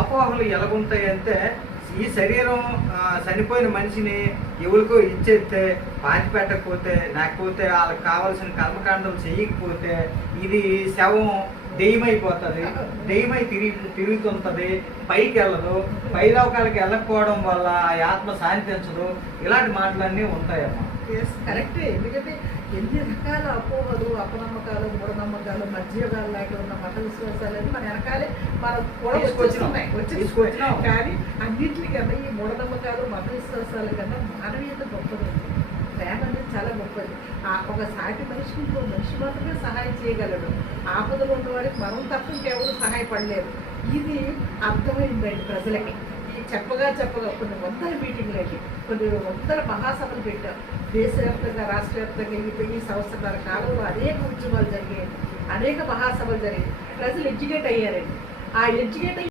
అపోహలు ఎలాగుంటాయంటే ఈ శరీరం చనిపోయిన మనిషిని ఎవరికో ఇచ్చేస్తే పాతి పెట్టకపోతే లేకపోతే వాళ్ళకి కావాల్సిన కర్మకాండలు చేయకపోతే ఇది శవం దెయ్యమైపోతుంది, దెయ్యమై తిరుగుతుంటుంది, పైకి వెళ్ళదు, పైలోకాలకి వెళ్ళకపోవడం వల్ల ఆ ఆత్మ శాంతించదు. ఇలాంటి మాటలన్నీ ఉంటాయమ్మా. కరెక్టే. ఎందుకంటే ఎన్ని రకాల అపోహలు, అపనమ్మకాలు, మూఢనమ్మకాలు, మధ్యయుగాలు లాంటి ఉన్న మత విశ్వాసాలని మన వెనకాలే మనం కూడా వచ్చేస్తున్నాయి. కానీ అన్నింటికన్నా ఈ మూఢనమ్మకాలు, మత విశ్వాసాల కన్నా మానవీయత గొప్పది. ప్రేమ అనేది చాలా గొప్పది. ఒక సాటి మనిషికి ఇంకో మనిషి మాత్రమే సహాయం చేయగలడు. ఆపదలు ఉన్నవాడికి మనం తప్ప ఇంకెవరు సహాయపడలేరు. ఇది అర్థమైందండి ప్రజలకి. ఈ చెప్పగా కొన్ని వందల మీటింగ్లకి, కొన్ని వందల మహాసభలు పెట్టాం. దేశవ్యాప్తంగా, రాష్ట్ర వ్యాప్తంగా ఈ సంవత్సరాల కాలంలో అనేక ఉద్యమాలు జరిగాయి, అనేక మహాసభలు జరిగాయి. ప్రజలు ఎడ్యుకేట్ అయ్యారండి. ఆ ఎడ్యుకేట్